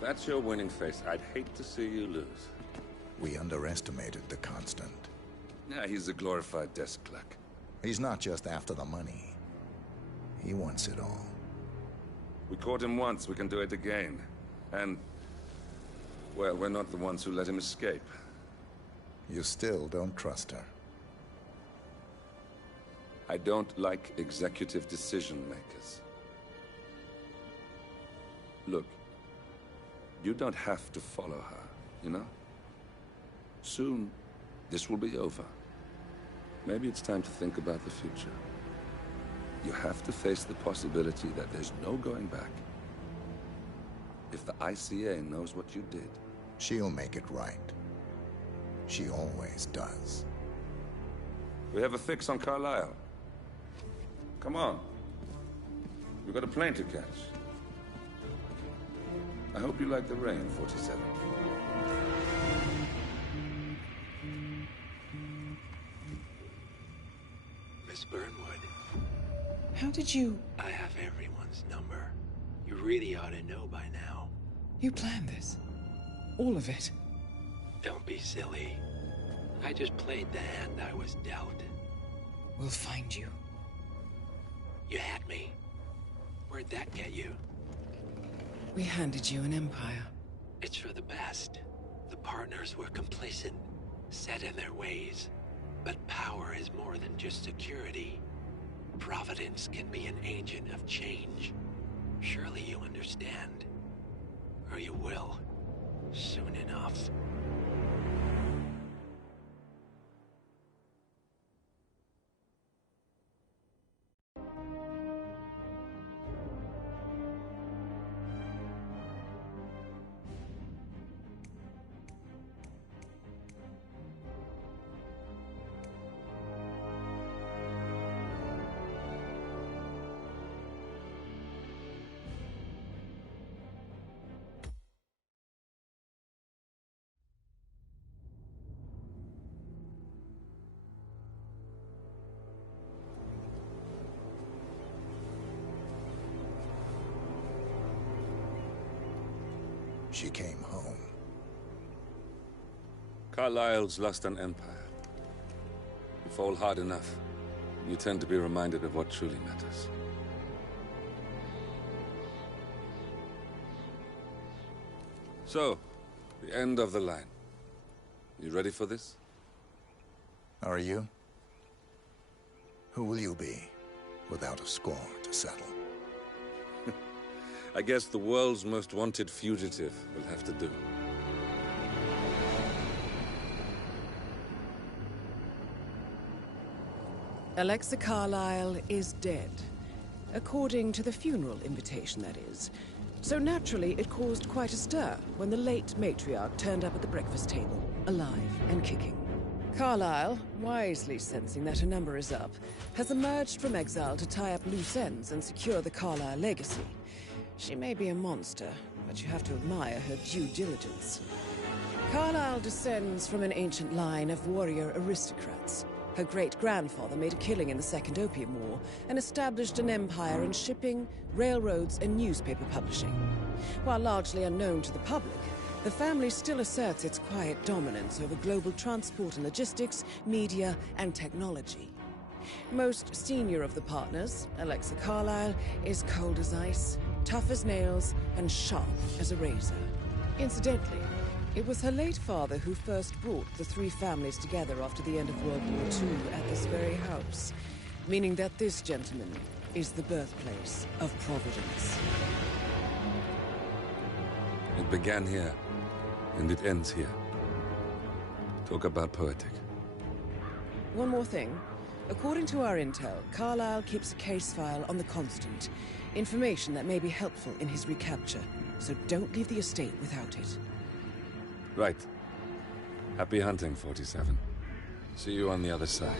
That's your winning face. I'd hate to see you lose. We underestimated the Constant. Yeah, he's a glorified desk clerk. He's not just after the money. He wants it all. We caught him once, we can do it again. And, well, we're not the ones who let him escape. You still don't trust her. I don't like executive decision makers. Look, you don't have to follow her, you know? Soon, this will be over. Maybe it's time to think about the future. You have to face the possibility that there's no going back. If the ICA knows what you did... She'll make it right. She always does. We have a fix on Carlisle. Come on. We've got a plane to catch. I hope you like the rain, 47. Miss Burnwood. How did you... I have everyone's number. You really ought to know by now. You planned this? All of it? Don't be silly. I just played the hand I was dealt. We'll find you. You had me. Where'd that get you? We handed you an empire. It's for the best. The partners were complacent, set in their ways. But power is more than just security. Providence can be an agent of change. Surely you understand. Or you will. Soon enough. She came home. Carlisle's lost an empire. You fall hard enough, you tend to be reminded of what truly matters. So, the end of the line. You ready for this? Are you? Who will you be, without a score to settle? I guess the world's most wanted fugitive will have to do. Alexa Carlisle is dead. According to the funeral invitation, that is. So naturally, it caused quite a stir when the late matriarch turned up at the breakfast table, alive and kicking. Carlisle, wisely sensing that her number is up, has emerged from exile to tie up loose ends and secure the Carlisle legacy. She may be a monster, but you have to admire her due diligence. Carlisle descends from an ancient line of warrior aristocrats. Her great-grandfather made a killing in the Second Opium War and established an empire in shipping, railroads, and newspaper publishing. While largely unknown to the public, the family still asserts its quiet dominance over global transport and logistics, media, and technology. Most senior of the partners, Alexa Carlisle, is cold as ice, tough as nails, and sharp as a razor. Incidentally, it was her late father who first brought the three families together after the end of World War II at this very house, meaning that this gentleman is the birthplace of Providence. It began here, and it ends here. Talk about poetic. One more thing. According to our intel, Carlisle keeps a case file on the Constant. Information that may be helpful in his recapture, so don't leave the estate without it. Right. Happy hunting, 47. See you on the other side.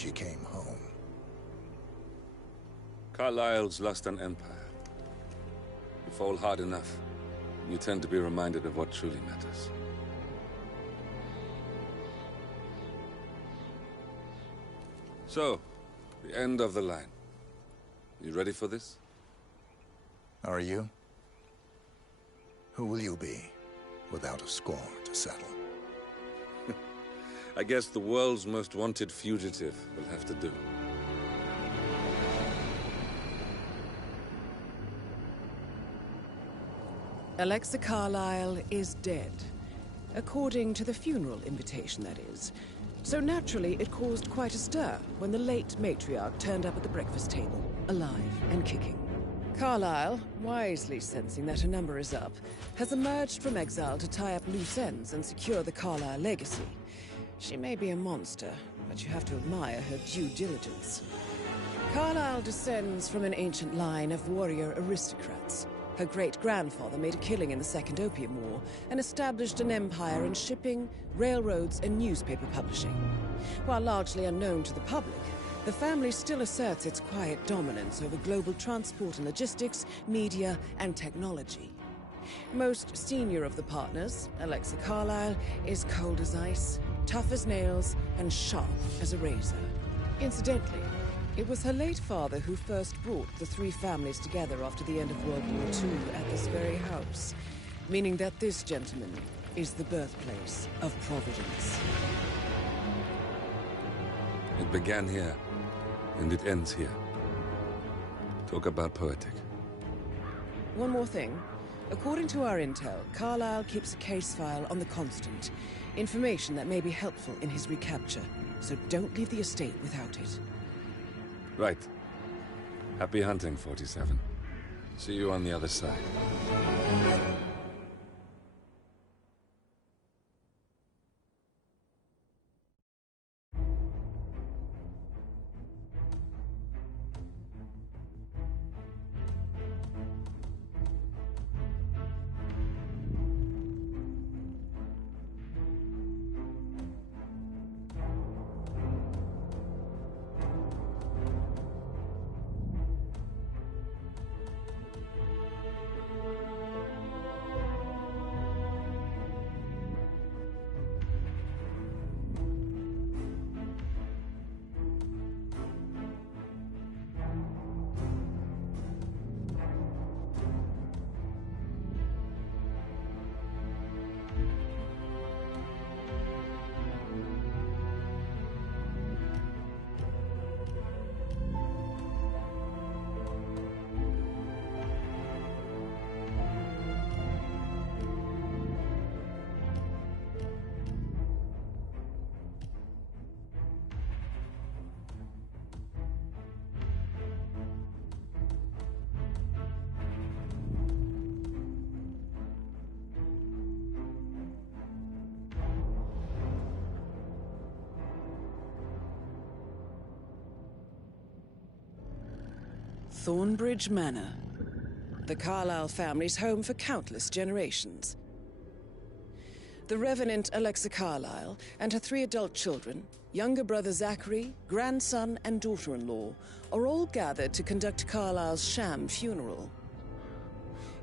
she came home. Carlyle's lost an empire. You fall hard enough, you tend to be reminded of what truly matters. So, the end of the line. You ready for this? Are you? Who will you be, without a score to settle? I guess the world's most wanted fugitive will have to do. Alexa Carlyle is dead. According to the funeral invitation, that is. So naturally, it caused quite a stir when the late matriarch turned up at the breakfast table, alive and kicking. Carlyle, wisely sensing that her number is up, has emerged from exile to tie up loose ends and secure the Carlyle legacy. She may be a monster, but you have to admire her due diligence. Carlyle descends from an ancient line of warrior aristocrats. Her great-grandfather made a killing in the Second Opium War and established an empire in shipping, railroads, and newspaper publishing. While largely unknown to the public, the family still asserts its quiet dominance over global transport and logistics, media, and technology. Most senior of the partners, Alexa Carlyle, is cold as ice, tough as nails, and sharp as a razor. Incidentally, it was her late father who first brought the three families together after the end of World War II at this very house, meaning that this gentleman is the birthplace of Providence. It began here, and it ends here. Talk about poetic. One more thing. According to our intel, Carlyle keeps a case file on the Constant. Information that may be helpful in his recapture, so don't leave the estate without it. Right. Happy hunting, 47. See you on the other side. Thornbridge Manor. The Carlyle family's home for countless generations. The Revenant Alexa Carlyle and her 3 adult children, younger brother Zachary, grandson, and daughter-in-law, are all gathered to conduct Carlyle's sham funeral.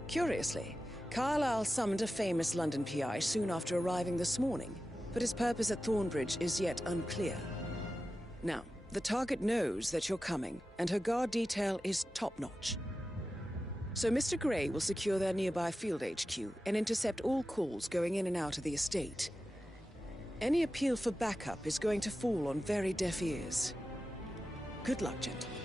Curiously, Carlyle summoned a famous London PI soon after arriving this morning, but his purpose at Thornbridge is yet unclear. Now, the target knows that you're coming, and her guard detail is top-notch. So Mr. Gray will secure their nearby field HQ and intercept all calls going in and out of the estate. Any appeal for backup is going to fall on very deaf ears. Good luck, gentlemen.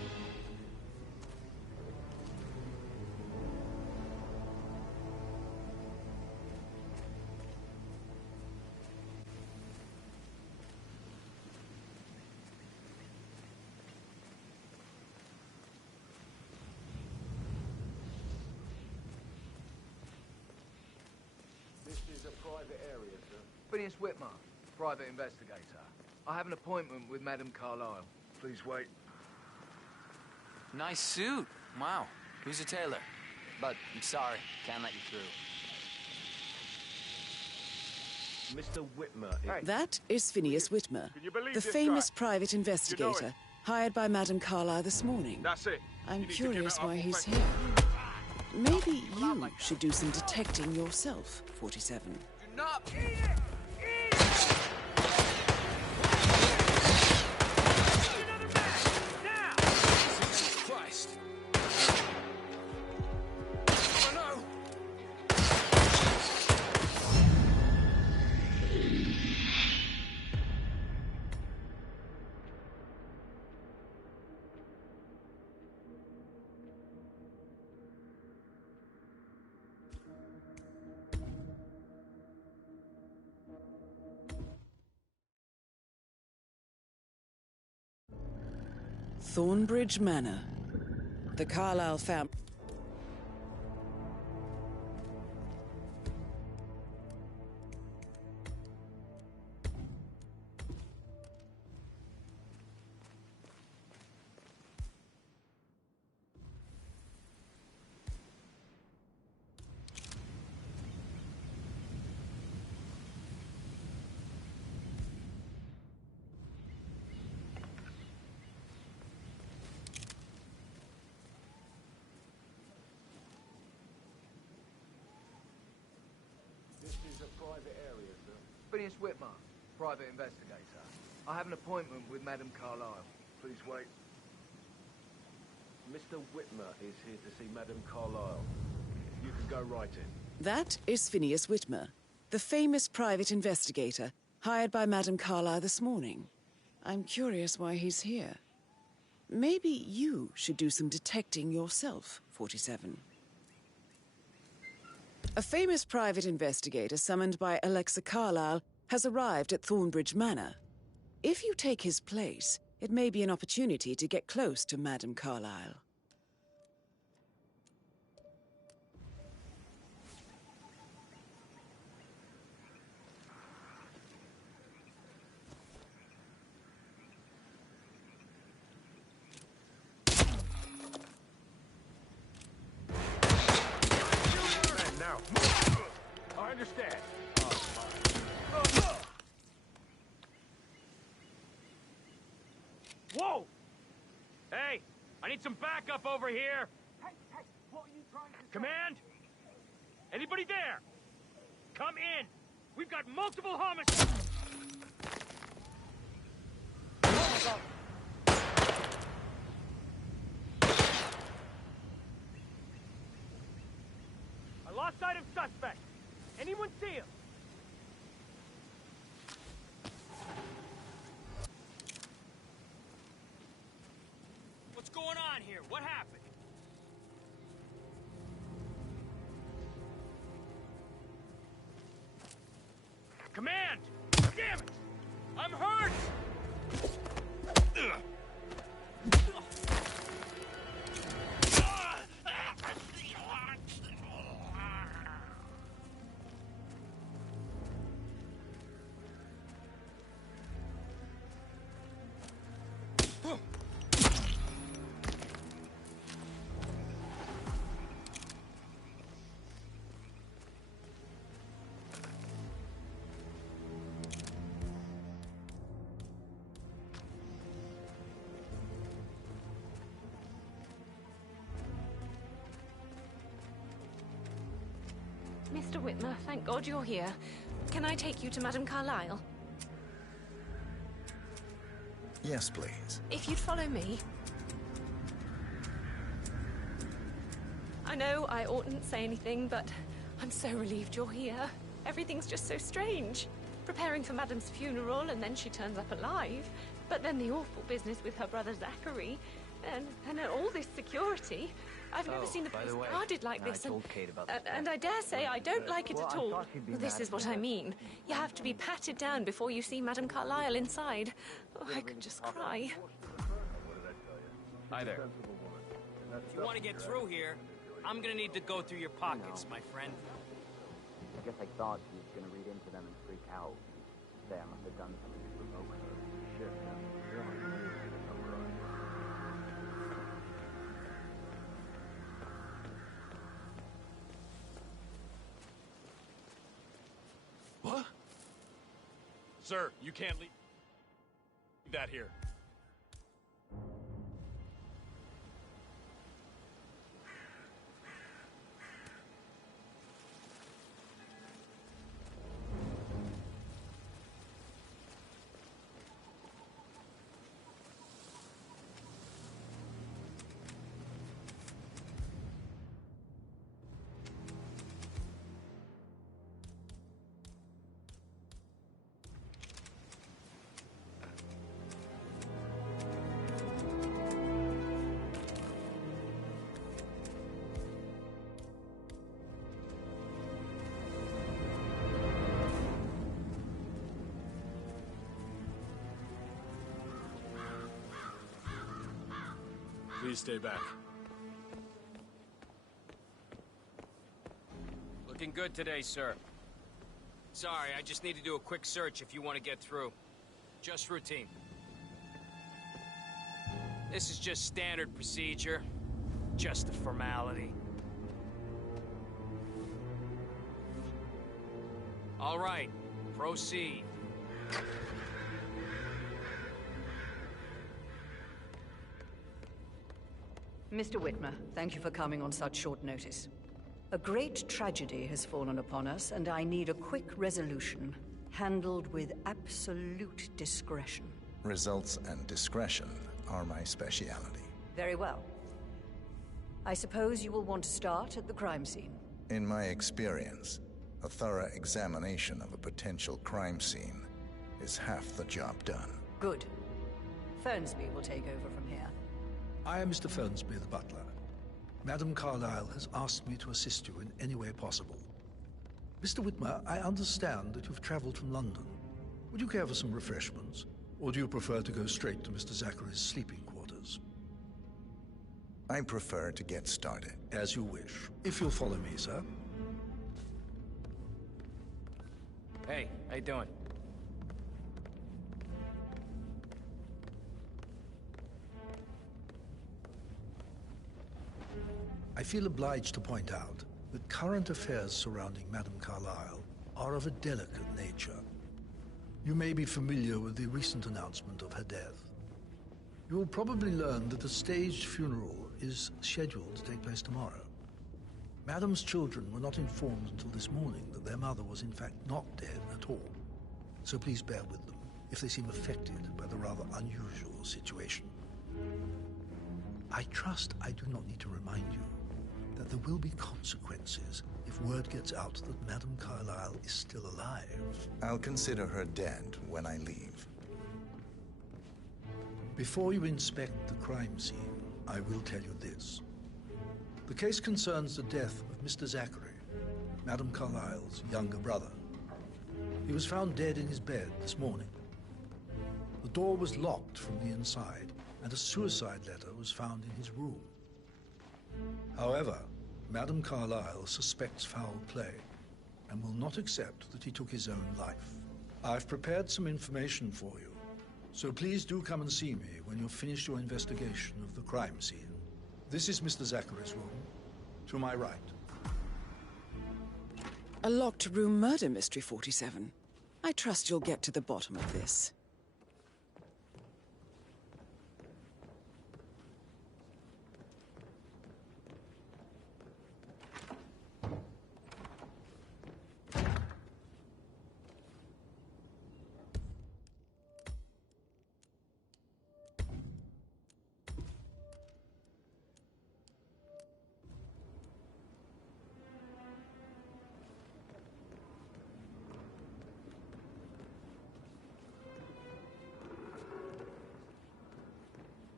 Phineas Whitmer, private investigator. I have an appointment with Madame Carlyle. Please wait. Nice suit. Wow. Who's a tailor? But I'm sorry, can't let you through. Mr. Whitmer. That is Phineas Whitmer, the famous private investigator hired by Madame Carlyle this morning. That's it. I'm curious why he's here. Maybe you should do some detecting yourself, 47. Do not eat it! Eat it! Another match! Now! Jesus Christ! Oh no! Thornbridge Manor. The Carlyle family. Phineas Whitmer, private investigator. I have an appointment with Madame Carlyle. Please wait. Mr. Whitmer is here to see Madame Carlyle. You can go right in. That is Phineas Whitmer, the famous private investigator hired by Madame Carlyle this morning. I'm curious why he's here. Maybe you should do some detecting yourself, 47. A famous private investigator summoned by Alexa Carlyle has arrived at Thornbridge Manor. If you take his place, it may be an opportunity to get close to Madame Carlyle. I understand. Whoa! Hey, I need some backup over here. Hey, what are you trying to say? Command? Anybody there? Come in. We've got multiple homicides. I lost sight of suspect. Anyone see him? What's going on here? What happened? Command! Damn it! I'm hurt! Mr. Whitmer, thank God you're here. Can I take you to Madame Carlyle? Yes, please. If you'd follow me. I know I oughtn't say anything, but I'm so relieved you're here. Everything's just so strange. Preparing for Madame's funeral, and then she turns up alive. But then the awful business with her brother Zachary, and all this security. I've never seen the place guarded like this, and I dare say I don't like it at all. Well, this is what I mean. You have to be patted down before you see Madame Carlyle inside. Oh, I could just cry. Hi there. If you want to get through here, I'm gonna need to go through your pockets, my friend. I guess I thought she was gonna read into them and freak out. Say I must have done something to provoke her. Shit, What? Sir, you can't leave that here. Please stay back. Looking good today, sir. Sorry, I just need to do a quick search if you want to get through. Just routine. This is just standard procedure. Just a formality. All right, proceed. Mr. Whitmer, thank you for coming on such short notice. A great tragedy has fallen upon us, and I need a quick resolution, handled with absolute discretion. Results and discretion are my speciality. Very well. I suppose you will want to start at the crime scene. In my experience, a thorough examination of a potential crime scene is half the job done. Good. Fernsby will take over from here. I am Mr. Fernsby, the butler. Madam Carlyle has asked me to assist you in any way possible. Mr. Whitmer, I understand that you've traveled from London. Would you care for some refreshments? Or do you prefer to go straight to Mr. Zachary's sleeping quarters? I prefer to get started. As you wish. If you'll follow me, sir. Hey, how you doing? I feel obliged to point out that current affairs surrounding Madame Carlyle are of a delicate nature. You may be familiar with the recent announcement of her death. You will probably learn that a staged funeral is scheduled to take place tomorrow. Madame's children were not informed until this morning that their mother was in fact not dead at all. So please bear with them if they seem affected by the rather unusual situation. I trust I do not need to remind you that there will be consequences if word gets out that Madame Carlyle is still alive. I'll consider her dead when I leave. Before you inspect the crime scene, I will tell you this. The case concerns the death of Mr. Zachary, Madame Carlyle's younger brother. He was found dead in his bed this morning. The door was locked from the inside, and a suicide letter was found in his room. However, Madame Carlyle suspects foul play and will not accept that he took his own life. I've prepared some information for you, so please do come and see me when you've finished your investigation of the crime scene. This is Mr. Zachary's room, to my right. A locked room murder mystery, 47. I trust you'll get to the bottom of this.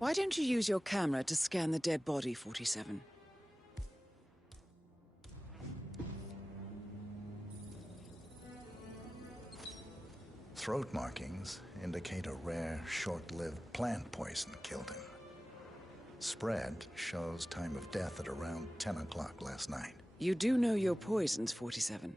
Why don't you use your camera to scan the dead body, 47? Throat markings indicate a rare, short-lived plant poison killed him. Spread shows time of death at around 10 o'clock last night. You do know your poisons, 47.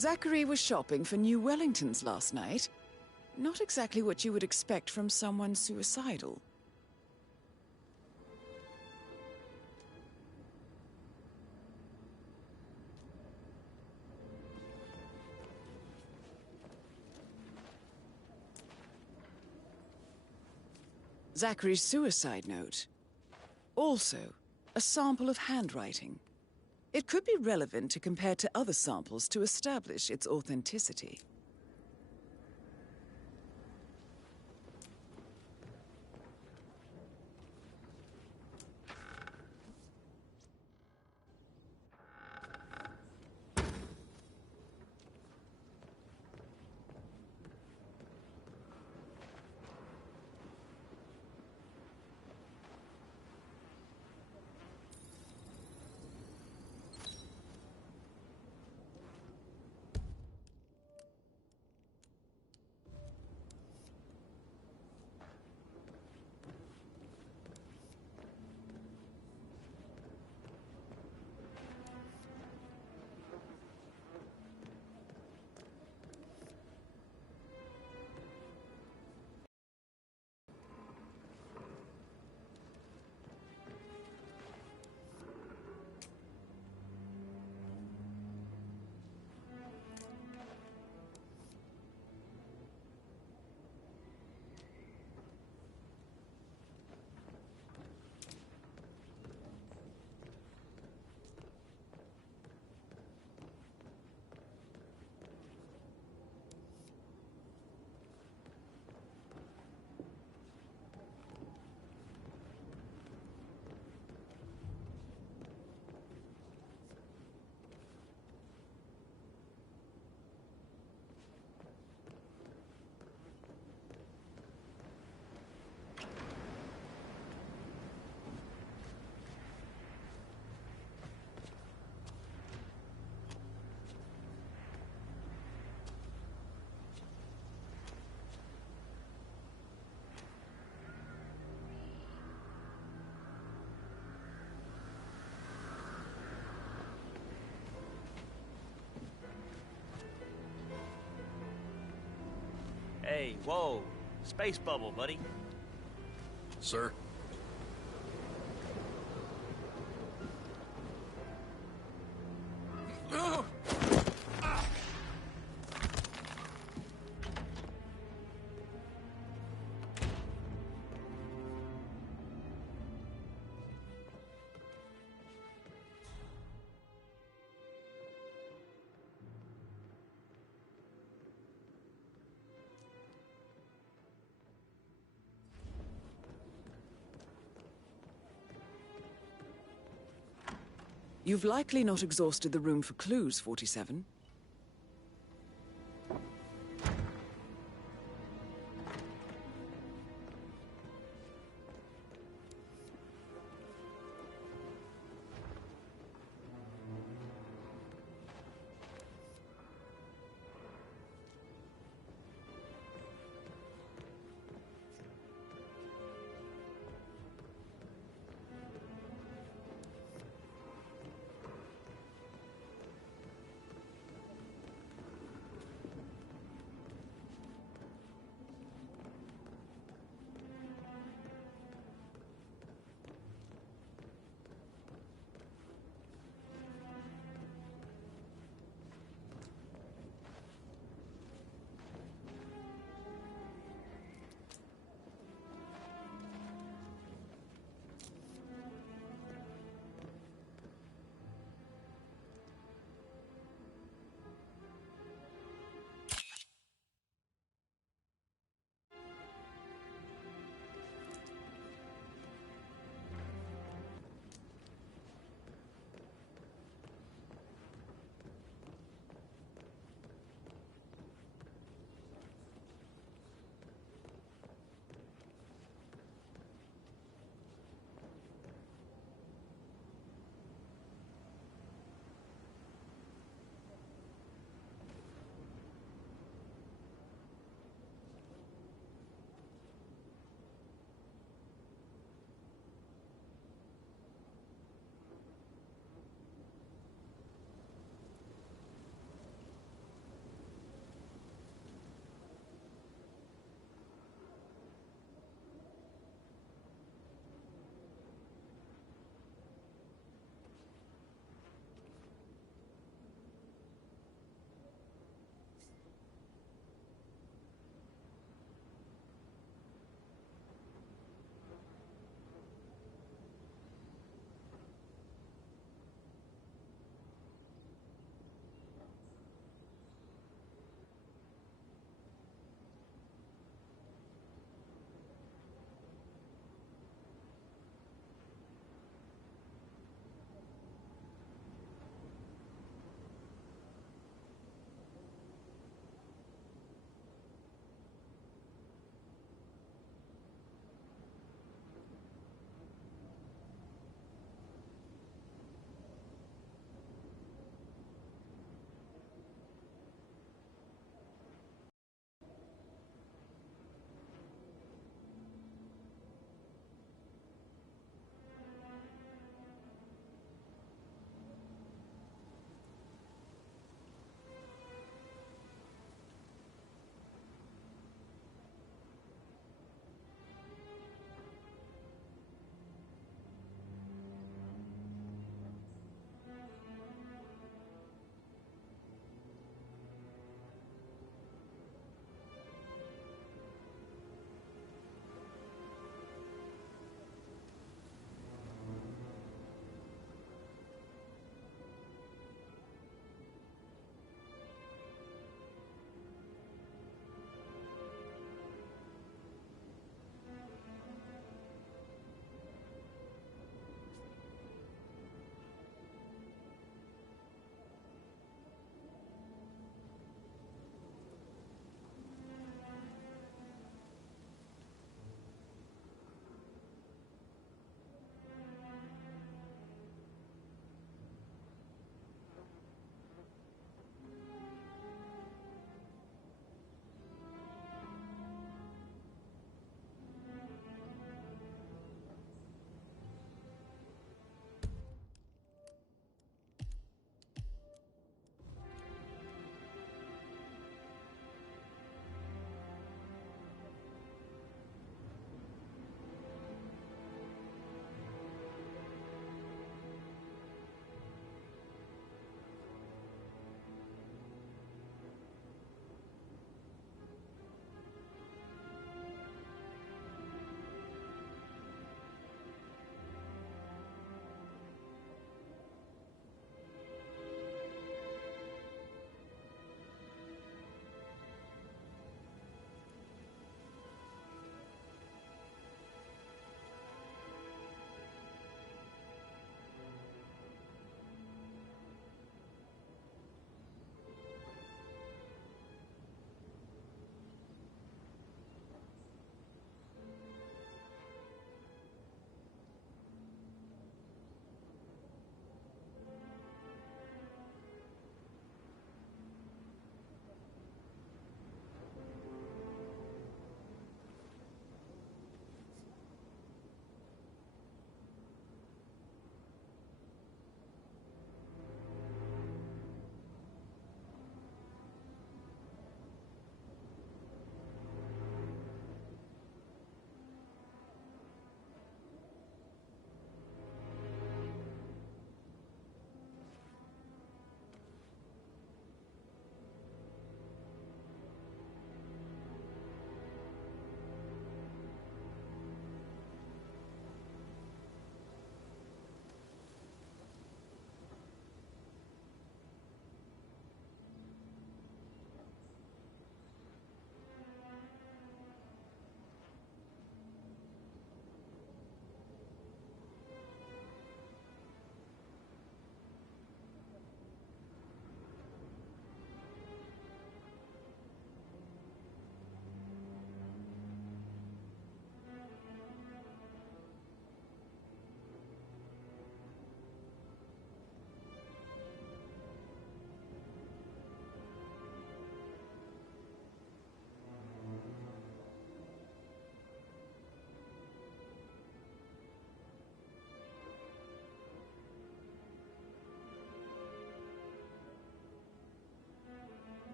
Zachary was shopping for new Wellingtons last night. Not exactly what you would expect from someone suicidal. Zachary's suicide note. Also, a sample of handwriting. It could be relevant to compare to other samples to establish its authenticity. Hey, whoa. Space bubble, buddy. Sir? You've likely not exhausted the room for clues, 47.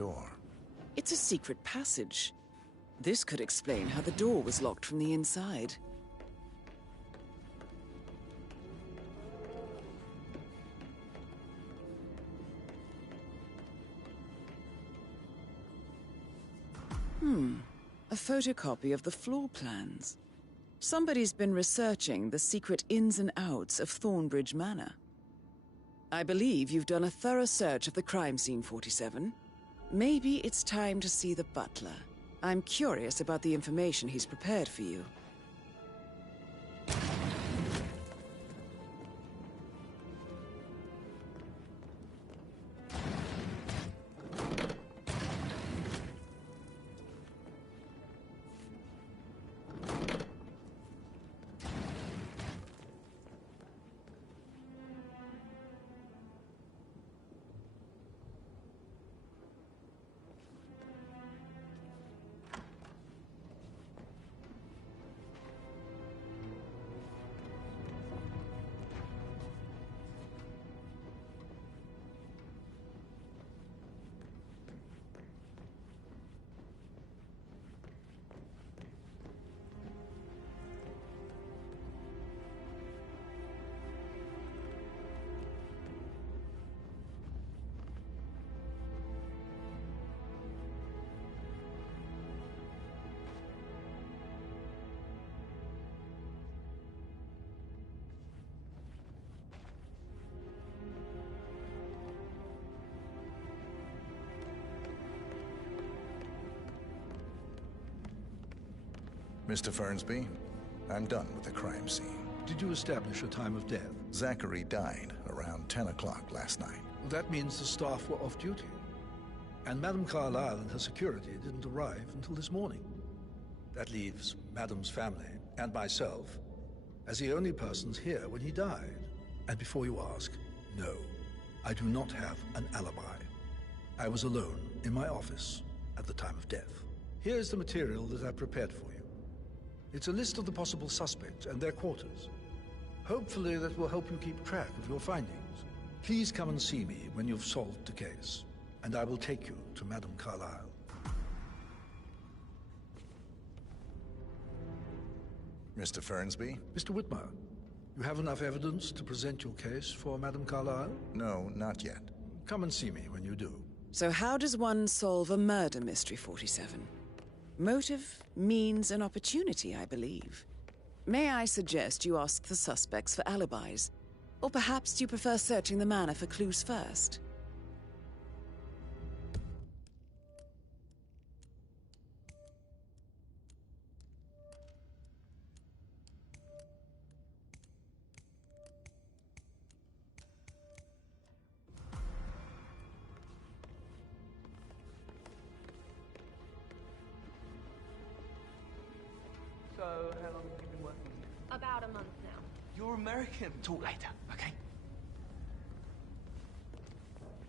door. It's a secret passage. This could explain how the door was locked from the inside. A photocopy of the floor plans. Somebody's been researching the secret ins and outs of Thornbridge Manor. I believe you've done a thorough search of the crime scene, 47. Maybe it's time to see the butler. I'm curious about the information he's prepared for you. Mr. Fernsby, I'm done with the crime scene. Did you establish a time of death? Zachary died around 10 o'clock last night. Well, that means the staff were off duty. And Madame Carlyle and her security didn't arrive until this morning. That leaves Madame's family and myself as the only persons here when he died. And before you ask, no, I do not have an alibi. I was alone in my office at the time of death. Here's the material that I prepared for you. It's a list of the possible suspects and their quarters. Hopefully that will help you keep track of your findings. Please come and see me when you've solved the case, and I will take you to Madame Carlyle. Mr. Fernsby? Mr. Whitmer, you have enough evidence to present your case for Madame Carlyle? No, not yet. Come and see me when you do. So how does one solve a murder mystery, 47? Motive, means, and opportunity, I believe. May I suggest you ask the suspects for alibis? Or perhaps you prefer searching the manor for clues first? So, how long have you been working here? About a month now. You're American. Talk later, okay?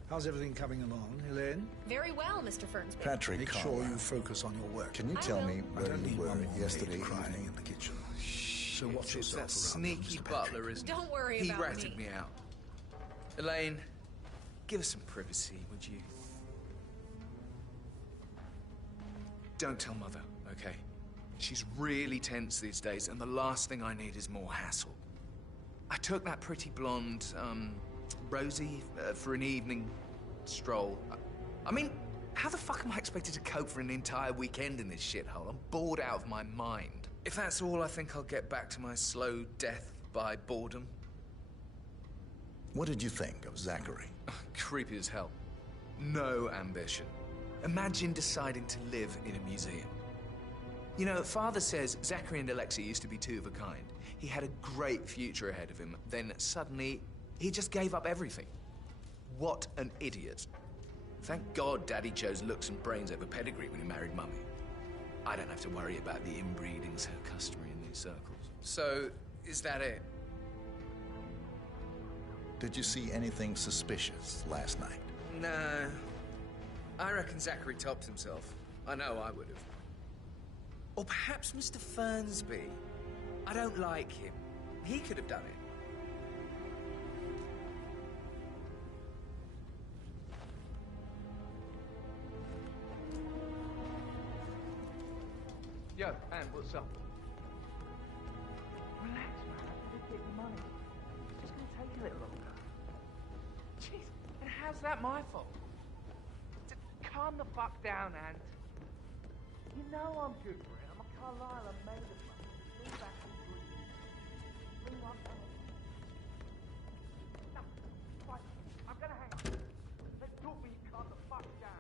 How's everything coming along, Elaine? Very well, Mr. Fernsby. Patrick Make Carlyle. sure you focus on your work. Can you tell me I where don't you need were one more yesterday maid crying evening? in the kitchen. So watch It's yourself that around, sneaky Mr. butler, Patrick. isn't Don't worry he? about He ratted me. me out. Elaine, give us some privacy, would you? Don't tell Mother, okay? She's really tense these days, and the last thing I need is more hassle. I took that pretty blonde, Rosie, for an evening stroll. I mean, how the fuck am I expected to cope for an entire weekend in this shithole? I'm bored out of my mind. If that's all, I think I'll get back to my slow death by boredom. What did you think of Zachary? Creepy as hell. No ambition. Imagine deciding to live in a museum. You know, Father says Zachary and Alexei used to be two of a kind. He had a great future ahead of him. Then suddenly, he just gave up everything. What an idiot. Thank God Daddy chose looks and brains over pedigree when he married Mummy. I don't have to worry about the inbreeding so customary in these circles. So, is that it? Did you see anything suspicious last night? Nah. I reckon Zachary topped himself. I know I would have. Or perhaps Mr. Fernsby. I don't like him. He could have done it. Yo, man, what's up? Relax, man. I'm gonna get the money. It's just gonna take a little longer. Jeez, and how's that my fault? Calm the fuck down, Ant. You know I'm good for it. I'm a Carlisle. I'm made of money. Lean back and breathe. Lean on down. No, fine. I'm gonna hang up. Let's talk when you calm the fuck down.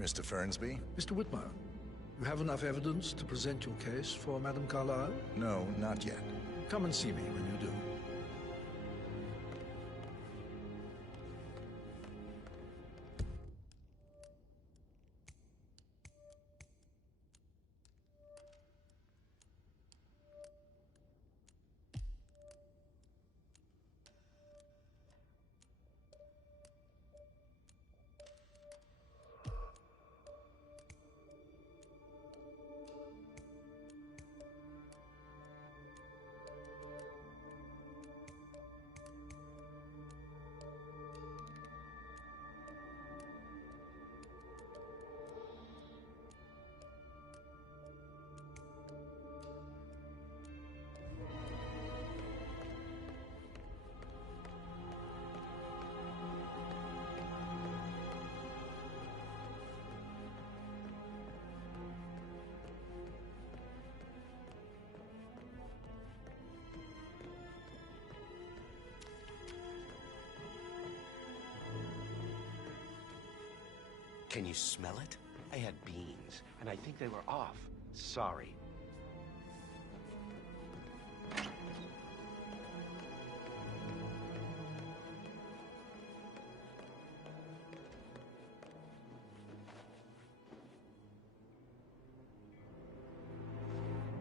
Mr. Fernsby? Mr. Whitmer, you have enough evidence to present your case for Madame Carlisle? No, not yet. Come and see me when you do. Can you smell it? I had beans, and I think they were off. Sorry.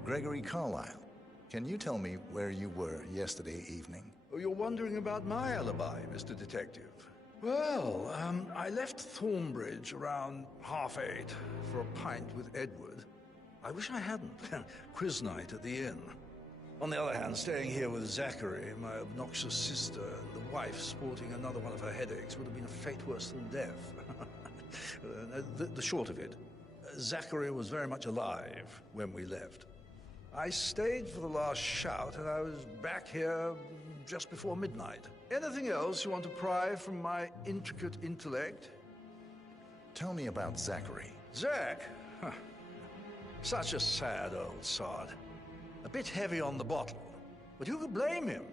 Gregory Carlisle, can you tell me where you were yesterday evening? Oh, you're wondering about my alibi, Mr. Detective. Well, I left Thornbridge around 8:30 for a pint with Edward. I wish I hadn't. Quiz night at the inn. On the other hand, staying here with Zachary, my obnoxious sister, and the wife sporting another one of her headaches would have been a fate worse than death. The short of it, Zachary was very much alive when we left. I stayed for the last shout, and I was back here just before midnight. Anything else you want to pry from my intricate intellect? Tell me about Zachary. Zach? Huh. Such a sad old sod. A bit heavy on the bottle, but who could blame him?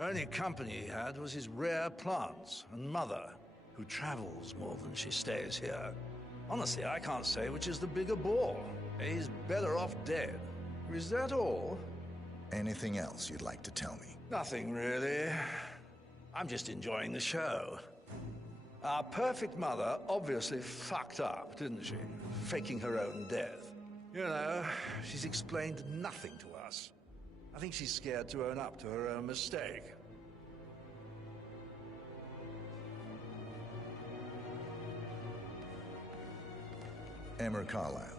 Only company he had was his rare plants and mother, who travels more than she stays here. Honestly, I can't say which is the bigger ball. He's better off dead. Is that all? Anything else you'd like to tell me? Nothing, really. I'm just enjoying the show. Our perfect mother obviously fucked up, didn't she? Faking her own death. You know, she's explained nothing to us. I think she's scared to own up to her own mistake. Emma Carlyle,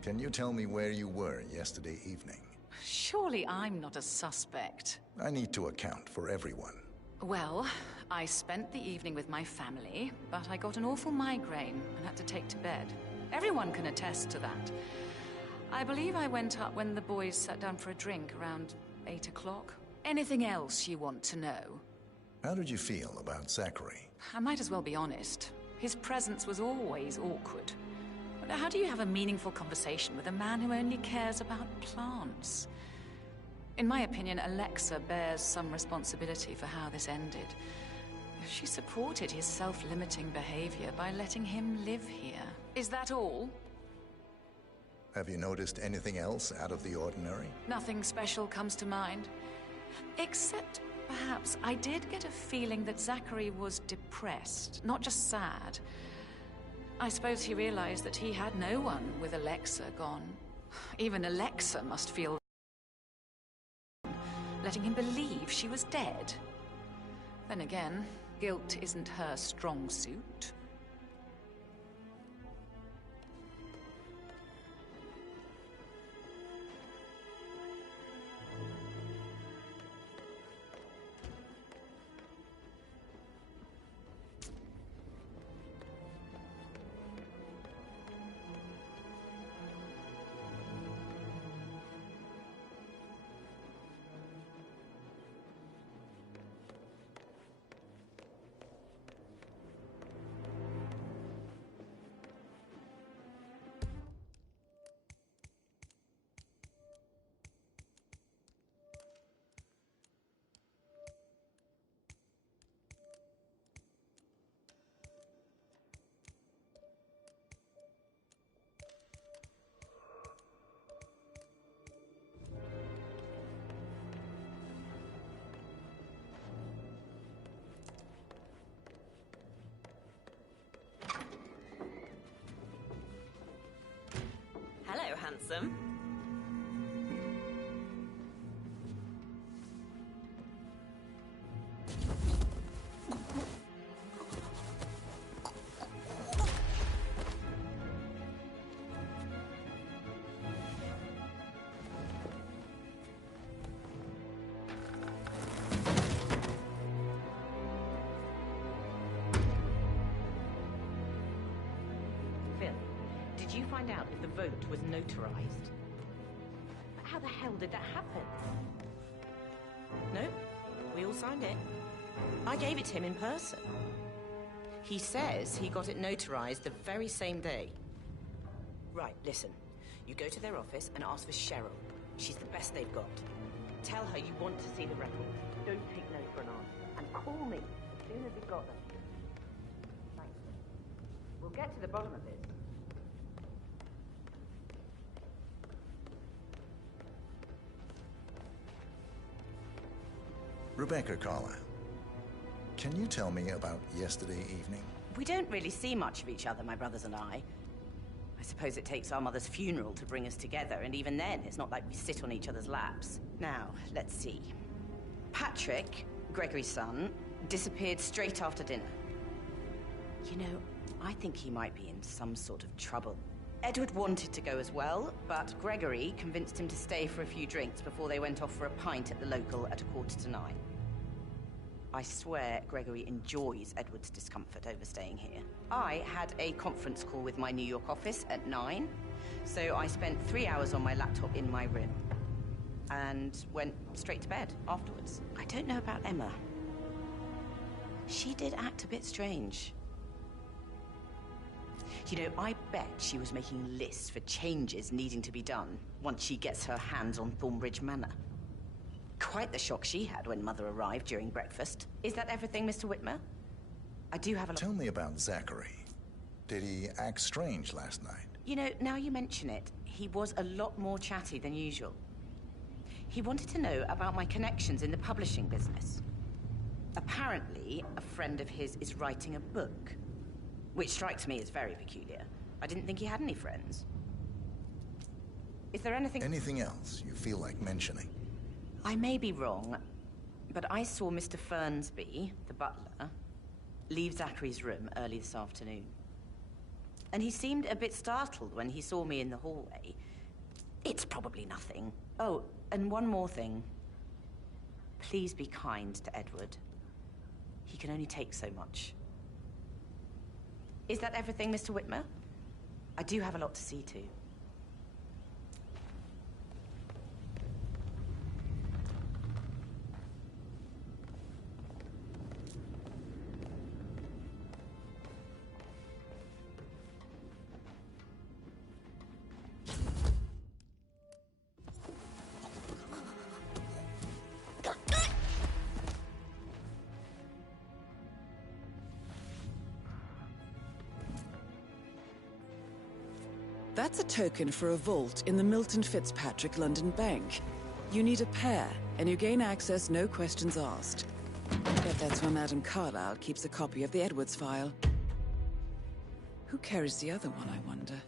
can you tell me where you were yesterday evening? Surely I'm not a suspect. I need to account for everyone. Well, I spent the evening with my family, but I got an awful migraine and had to take to bed. Everyone can attest to that. I believe I went up when the boys sat down for a drink around 8 o'clock. Anything else you want to know? How did you feel about Zachary? I might as well be honest. His presence was always awkward. But how do you have a meaningful conversation with a man who only cares about plants? In my opinion, Alexa bears some responsibility for how this ended. She supported his self-limiting behavior by letting him live here. Is that all? Have you noticed anything else out of the ordinary? Nothing special comes to mind. Except, perhaps, I did get a feeling that Zachary was depressed, not just sad. I suppose he realized that he had no one with Alexa gone. Even Alexa must feel letting him believe she was dead. Then again, guilt isn't her strong suit. Hello, handsome. Did you find out if the vote was notarized? But how the hell did that happen? No, we all signed it. I gave it to him in person. He says he got it notarized the very same day. Right, listen. You go to their office and ask for Cheryl. She's the best they've got. Tell her you want to see the records. Don't take no for an answer. And call me as soon as you've got them. Thanks. We'll get to the bottom of this. Rebecca Carlyle, can you tell me about yesterday evening? We don't really see much of each other, my brothers and I. I suppose it takes our mother's funeral to bring us together, and even then, it's not like we sit on each other's laps. Now, let's see. Patrick, Gregory's son, disappeared straight after dinner. You know, I think he might be in some sort of trouble. Edward wanted to go as well, but Gregory convinced him to stay for a few drinks before they went off for a pint at the local at 9:15. I swear Gregory enjoys Edward's discomfort over staying here. I had a conference call with my New York office at 9, so I spent 3 hours on my laptop in my room and went straight to bed afterwards. I don't know about Emma. She did act a bit strange. You know, I bet she was making lists for changes needing to be done once she gets her hands on Thornbridge Manor. Quite the shock she had when Mother arrived during breakfast. Is that everything, Mr. Whitmer? I do have a lot... Tell me about Zachary. Did he act strange last night? You know, now you mention it, he was a lot more chatty than usual. He wanted to know about my connections in the publishing business. Apparently, a friend of his is writing a book. Which strikes me as very peculiar. I didn't think he had any friends. Is there anything... Anything else you feel like mentioning? I may be wrong, but I saw Mr. Fernsby, the butler, leave Zachary's room early this afternoon. And he seemed a bit startled when he saw me in the hallway. It's probably nothing. Oh, and one more thing. Please be kind to Edward. He can only take so much. Is that everything, Mr. Whitmer? I do have a lot to see to. That's a token for a vault in the Milton Fitzpatrick London Bank. You need a pair, and you gain access no questions asked. Bet that's where Madame Carlyle keeps a copy of the Edwards file. Who carries the other one, I wonder?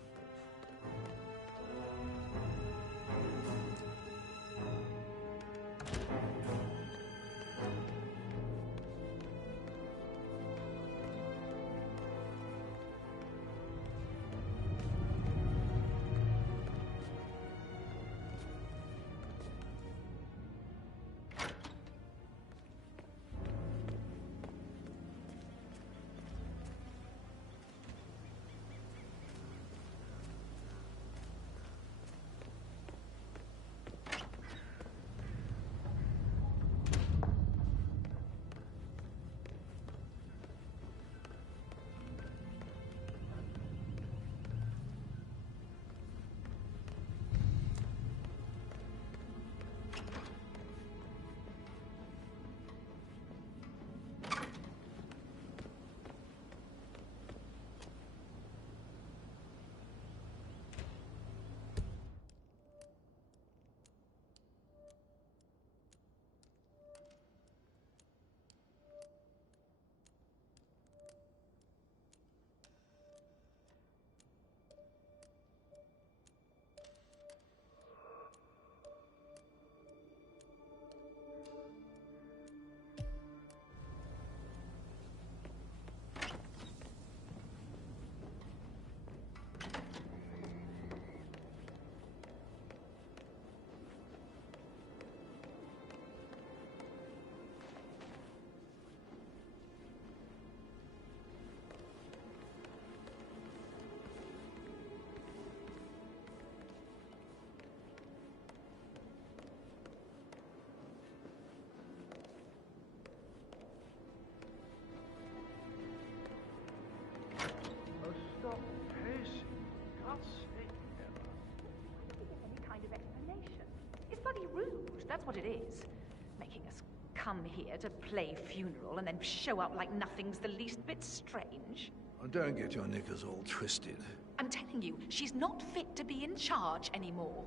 Stop pacing. God's sake, Emma. Any kind of explanation. It's bloody rude, that's what it is. Making us come here to play funeral and then show up like nothing's the least bit strange. Oh, don't get your knickers all twisted. I'm telling you, she's not fit to be in charge anymore.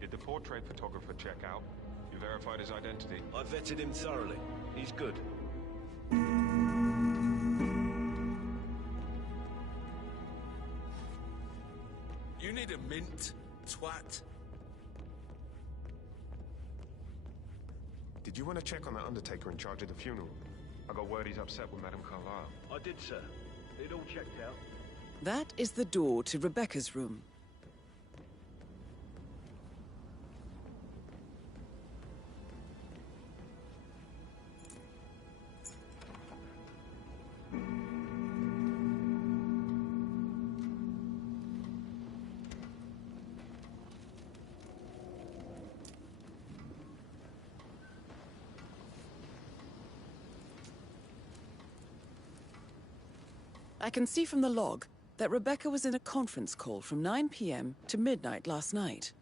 Did the portrait photographer check out? You verified his identity? I vetted him thoroughly. He's good. You need a mint, twat. Did you want to check on that undertaker in charge of the funeral? I got word he's upset with Madame Carlyle. I did, sir. It all checked out. That is the door to Rebecca's room. I can see from the log that Rebecca was in a conference call from 9 p.m. to midnight last night.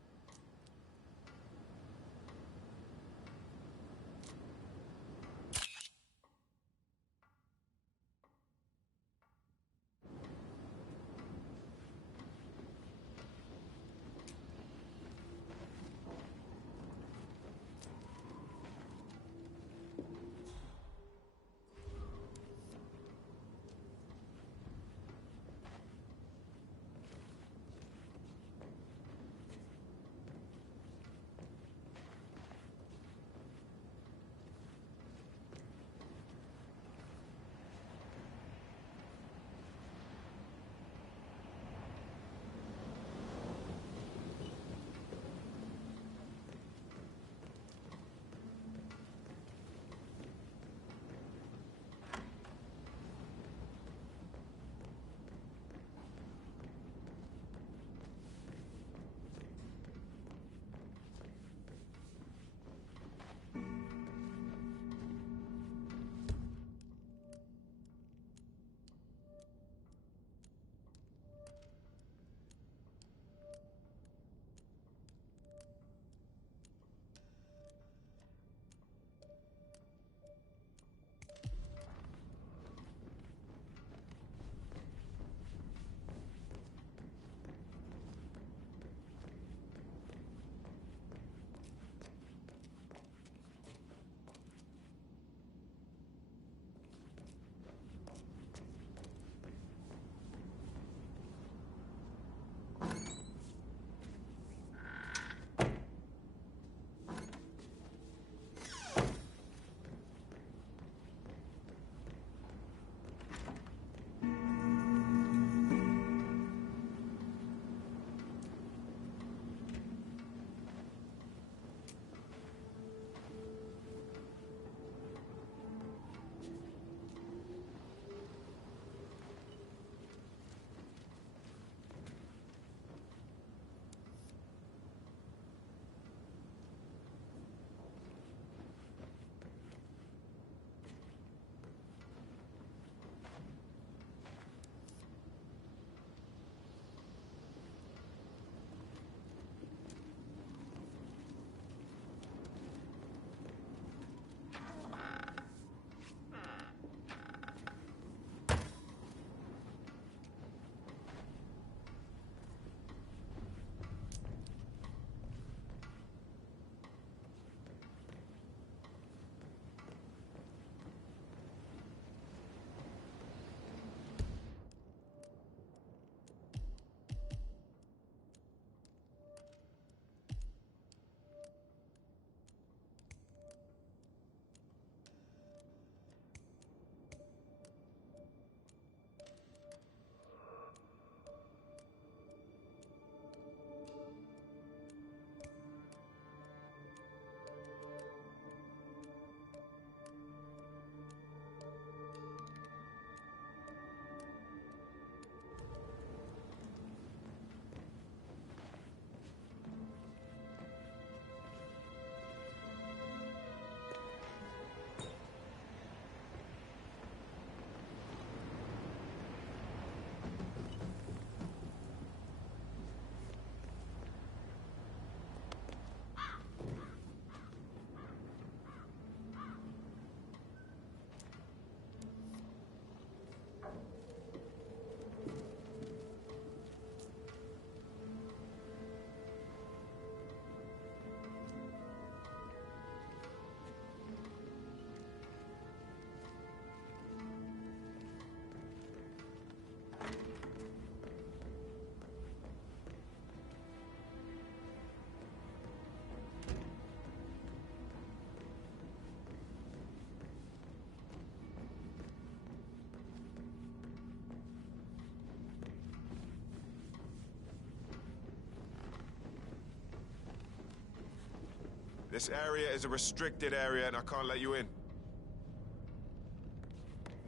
This area is a restricted area and I can't let you in.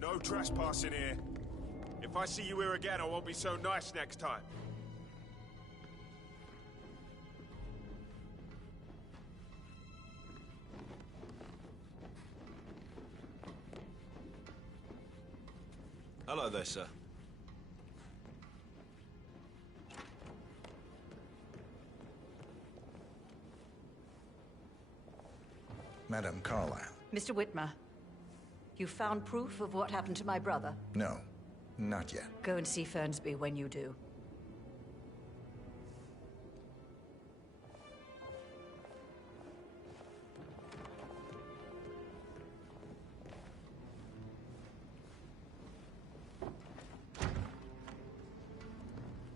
No trespassing here. If I see you here again, I won't be so nice next time. Hello there, sir. Madame Carlyle. Mr. Whitmer, you found proof of what happened to my brother? No, not yet. Go and see Fernsby when you do.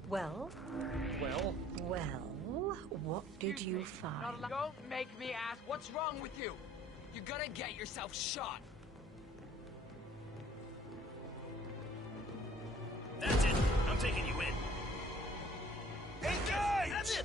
Well? Well? Well, what did you find? Don't make me ask. What's wrong with you? You're gonna get yourself shot. That's it. I'm taking you in. Engage!